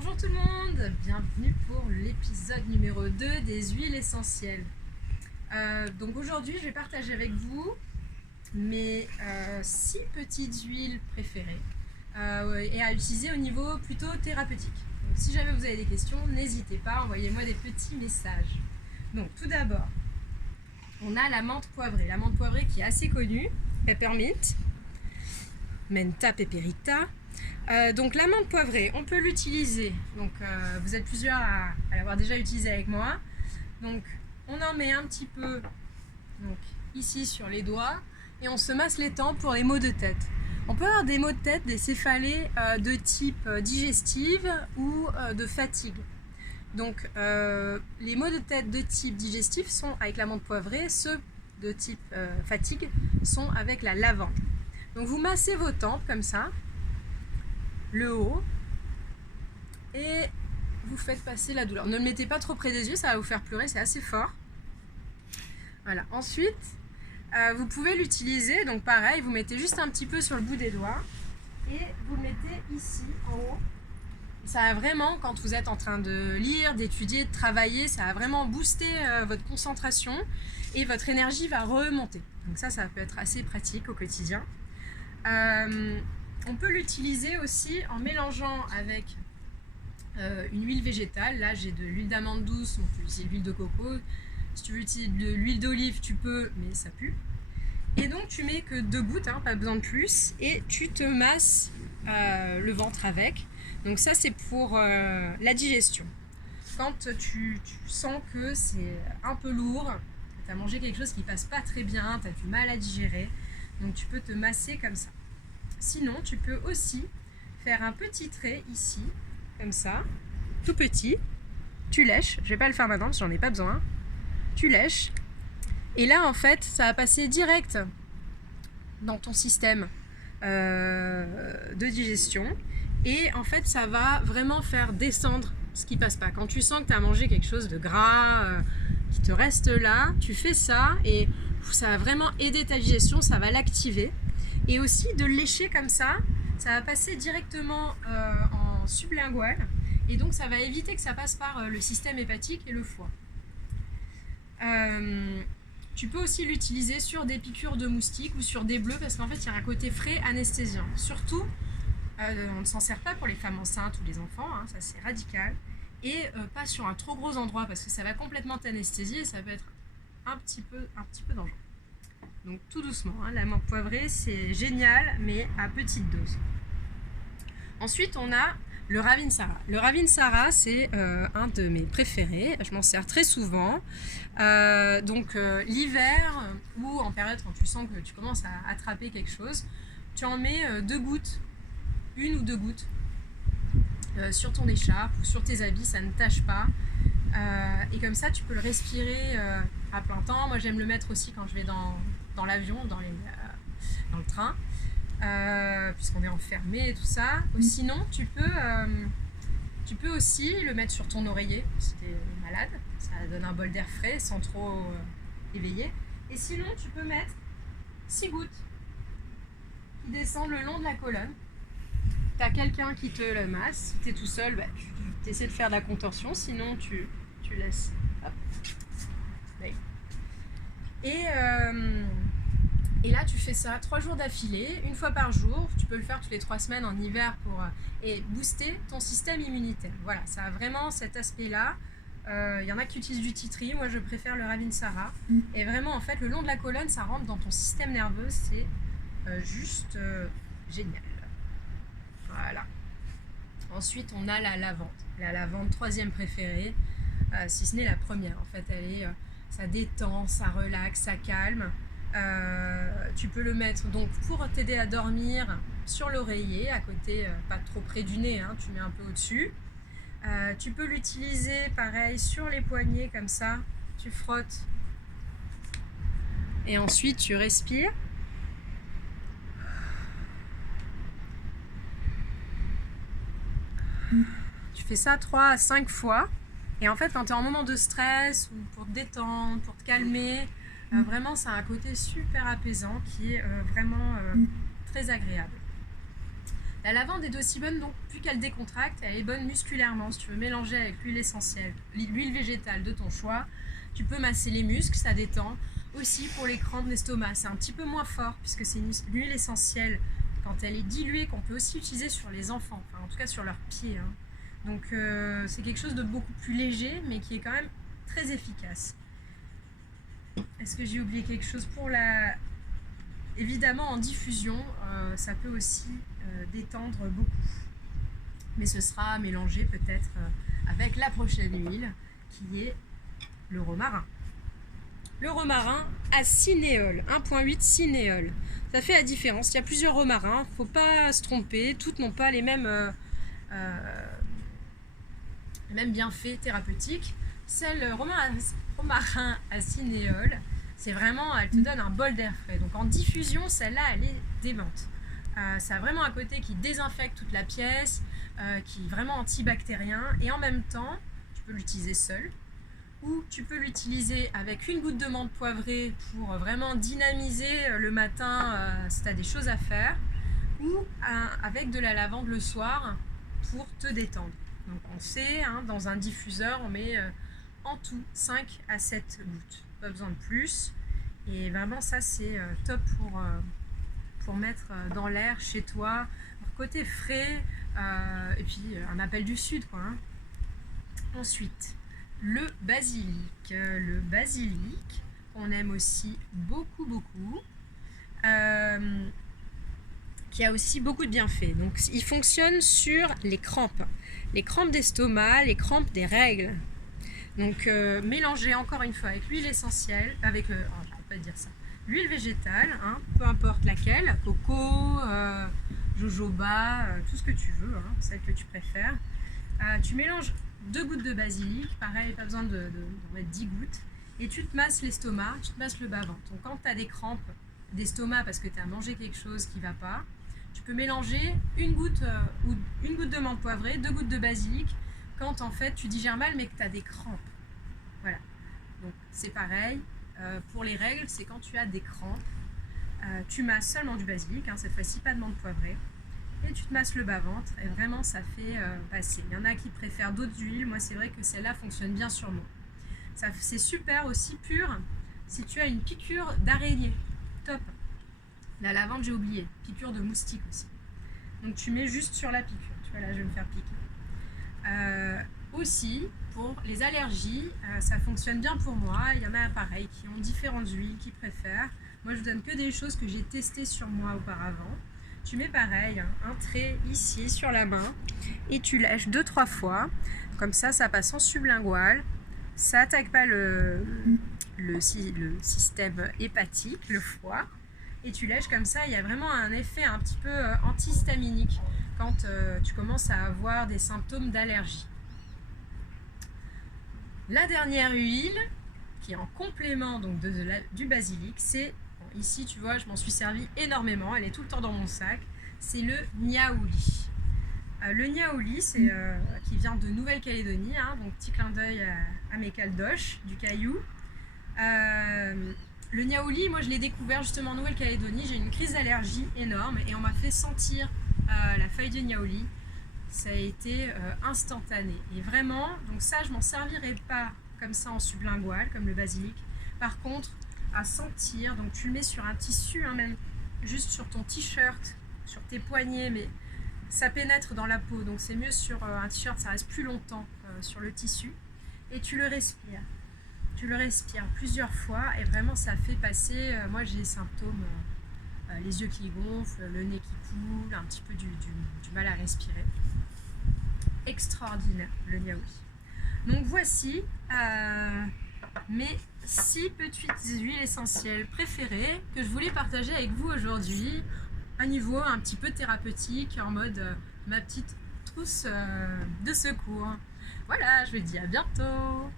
Bonjour tout le monde, bienvenue pour l'épisode numéro 2 des huiles essentielles. Donc aujourd'hui je vais partager avec vous mes 6 petites huiles préférées et à utiliser au niveau plutôt thérapeutique. Donc si jamais vous avez des questions, n'hésitez pas, envoyez-moi des petits messages. Donc tout d'abord, on a la menthe poivrée. La menthe poivrée qui est assez connue, Peppermint, Mentha peperita. Donc la menthe poivrée, on peut l'utiliser. Donc vous êtes plusieurs à l'avoir déjà utilisé avec moi. Donc on en met un petit peu donc, ici sur les doigts et on se masse les tempes pour les maux de tête. On peut avoir des maux de tête, des céphalées de type digestive ou de fatigue. Donc les maux de tête de type digestif sont avec la menthe poivrée, ceux de type fatigue sont avec la lavande. Donc vous massez vos tempes comme ça, le haut, et vous faites passer la douleur. Ne le mettez pas trop près des yeux, ça va vous faire pleurer, c'est assez fort. Voilà. Ensuite, vous pouvez l'utiliser, donc pareil, vous mettez juste un petit peu sur le bout des doigts et vous le mettez ici en haut. Ça va vraiment, quand vous êtes en train de lire, d'étudier, de travailler, ça va vraiment booster votre concentration et votre énergie va remonter. Donc ça peut être assez pratique au quotidien. On peut l'utiliser aussi en mélangeant avec une huile végétale. Là j'ai de l'huile d'amande douce, on peut utiliser de l'huile de coco. Si tu veux utiliser de l'huile d'olive, tu peux, mais ça pue. Et donc tu mets que 2 gouttes, pas besoin de plus, et tu te masses le ventre avec. Donc ça c'est pour la digestion. Quand tu sens que c'est un peu lourd, que tu as mangé quelque chose qui passe pas très bien, tu as du mal à digérer, donc tu peux te masser comme ça. Sinon, tu peux aussi faire un petit trait ici, comme ça, tout petit. Tu lèches, je vais pas le faire maintenant parce que j'en ai pas besoin. Tu lèches, et là en fait, ça va passer direct dans ton système de digestion, et en fait, ça va vraiment faire descendre ce qui passe pas. Quand tu sens que tu as mangé quelque chose de gras qui te reste là, tu fais ça et ça va vraiment aider ta digestion, ça va l'activer. Et aussi de lécher comme ça va passer directement en sublingual, et donc ça va éviter que ça passe par le système hépatique et le foie. Tu peux aussi l'utiliser sur des piqûres de moustiques ou sur des bleus, parce qu'en fait il y a un côté frais anesthésiant. Surtout, on ne s'en sert pas pour les femmes enceintes ou les enfants, ça c'est radical, et pas sur un trop gros endroit parce que ça va complètement t'anesthésier et ça peut être un petit peu dangereux. Donc tout doucement, la menthe poivrée c'est génial, mais à petite dose. Ensuite on a le Ravinsara. Le Ravinsara c'est un de mes préférés, je m'en sers très souvent. L'hiver ou en période quand tu sens que tu commences à attraper quelque chose, tu en mets 2 gouttes, 1 ou 2 gouttes sur ton écharpe ou sur tes habits, ça ne tâche pas. Et comme ça tu peux le respirer à plein temps. Moi j'aime le mettre aussi quand je vais dans l'avion, dans le train, puisqu'on est enfermé et tout ça. Sinon tu peux aussi le mettre sur ton oreiller si tu es malade, ça donne un bol d'air frais sans trop éveiller. Et sinon tu peux mettre 6 gouttes qui descendent le long de la colonne. Tu as quelqu'un qui te le masse, si tu es tout seul, tu essaies de faire de la contorsion, sinon tu laisses. Hop. Et là tu fais ça 3 jours d'affilée, 1 fois par jour. Tu peux le faire toutes les 3 semaines en hiver et booster ton système immunitaire. Voilà, ça a vraiment cet aspect là. Y en a qui utilisent du tea tree, moi je préfère le Ravinsara. Et vraiment en fait le long de la colonne ça rentre dans ton système nerveux, c'est juste génial. Voilà. Ensuite on a la lavande. La lavande, 3e préférée, si ce n'est la première. En fait ça détend, ça relaxe, ça calme. Tu peux le mettre donc pour t'aider à dormir sur l'oreiller, à côté, pas trop près du nez, tu mets un peu au-dessus. Tu peux l'utiliser pareil sur les poignets comme ça, tu frottes et ensuite tu respires. Tu fais ça 3 à 5 fois, et en fait quand tu es en moment de stress ou pour te détendre, pour te calmer, vraiment ça a un côté super apaisant qui est vraiment très agréable. La lavande est aussi bonne, donc plus qu'elle décontracte, elle est bonne musculairement. Si tu veux mélanger avec l'huile essentielle, l'huile végétale de ton choix, tu peux masser les muscles, ça détend. Aussi pour les crampes d'estomac, c'est un petit peu moins fort puisque c'est une huile essentielle quand elle est diluée qu'on peut aussi utiliser sur les enfants, enfin en tout cas sur leurs pieds. Hein. Donc c'est quelque chose de beaucoup plus léger mais qui est quand même très efficace. Est-ce que j'ai oublié quelque chose pour la... Évidemment en diffusion, ça peut aussi détendre beaucoup. Mais ce sera mélangé peut-être avec la prochaine huile qui est le romarin. Le romarin à cinéole, 1,8 cinéole. Ça fait la différence. Il y a plusieurs romarins, faut pas se tromper. Toutes n'ont pas les mêmes bienfaits thérapeutiques. Celle romarin à cinéole, c'est vraiment, elle te donne un bol d'air frais. Donc en diffusion, celle-là, elle est démente. Ça a vraiment un côté qui désinfecte toute la pièce, qui est vraiment antibactérien. Et en même temps, tu peux l'utiliser seul. Ou tu peux l'utiliser avec une goutte de menthe poivrée pour vraiment dynamiser le matin si tu as des choses à faire, ou avec de la lavande le soir pour te détendre. Donc on sait, hein, dans un diffuseur, on met en tout 5 à 7 gouttes, pas besoin de plus. Et vraiment ça c'est top pour mettre dans l'air chez toi, côté frais, et puis un appel du sud quoi. Hein. Ensuite, le basilic. Le basilic, on aime aussi beaucoup, qui a aussi beaucoup de bienfaits. Donc, il fonctionne sur les crampes d'estomac, les crampes des règles. Donc, mélangez encore une fois avec l'huile essentielle, avec, je ne peux pas dire ça, l'huile végétale, hein, peu importe laquelle, coco, jojoba, tout ce que tu veux, hein, celle que tu préfères. Tu mélanges 2 gouttes de basilic, pareil, pas besoin de mettre 10 gouttes, et tu te masses l'estomac, tu te masses le bas-ventre. Donc quand tu as des crampes d'estomac parce que tu as mangé quelque chose qui ne va pas, tu peux mélanger une goutte de menthe poivrée, 2 gouttes de basilic, quand en fait tu digères mal mais que tu as des crampes. Voilà, donc c'est pareil, pour les règles, c'est quand tu as des crampes, tu masses seulement du basilic, hein, cette fois-ci pas de menthe poivrée, et tu te masses le bas-ventre et vraiment ça fait passer. Il y en a qui préfèrent d'autres huiles, moi c'est vrai que celle-là fonctionne bien sur moi. C'est super aussi pur si tu as une piqûre d'araignée, top. La lavande j'ai oublié, piqûre de moustique aussi. Donc tu mets juste sur la piqûre, tu vois là je vais me faire piquer. Aussi pour les allergies, ça fonctionne bien pour moi, il y en a pareil qui ont différentes huiles, qui préfèrent. Moi je vous donne que des choses que j'ai testées sur moi auparavant. Tu mets pareil, un trait ici sur la main et tu lèches 2-3 fois. Comme ça, ça passe en sublingual. Ça n'attaque pas le système hépatique, le foie. Et tu lèches comme ça, il y a vraiment un effet un petit peu antihistaminique quand tu commences à avoir des symptômes d'allergie. La dernière huile, qui est en complément donc du basilic, c'est... Ici, tu vois, je m'en suis servi énormément. Elle est tout le temps dans mon sac. C'est le niaouli. Le niaouli, c'est qui vient de Nouvelle-Calédonie. Hein, donc, petit clin d'œil à mes caldoches du Caillou. Le niaouli, moi, je l'ai découvert justement en Nouvelle-Calédonie. J'ai eu une crise d'allergie énorme et on m'a fait sentir la feuille de niaouli. Ça a été instantané. Et vraiment, donc ça, je m'en servirai pas comme ça en sublingual, comme le basilic. Par contre, à sentir, donc tu le mets sur un tissu, hein, même juste sur ton t-shirt, sur tes poignets, mais ça pénètre dans la peau, donc c'est mieux sur un t-shirt, ça reste plus longtemps sur le tissu, et tu le respires plusieurs fois, et vraiment ça fait passer, moi j'ai des symptômes, les yeux qui gonflent, le nez qui coule, un petit peu du mal à respirer. Extraordinaire le niaouli. Donc voici mes 6 petites huiles essentielles préférées que je voulais partager avec vous aujourd'hui, à niveau un petit peu thérapeutique, en mode ma petite trousse de secours. Voilà, je vous dis à bientôt.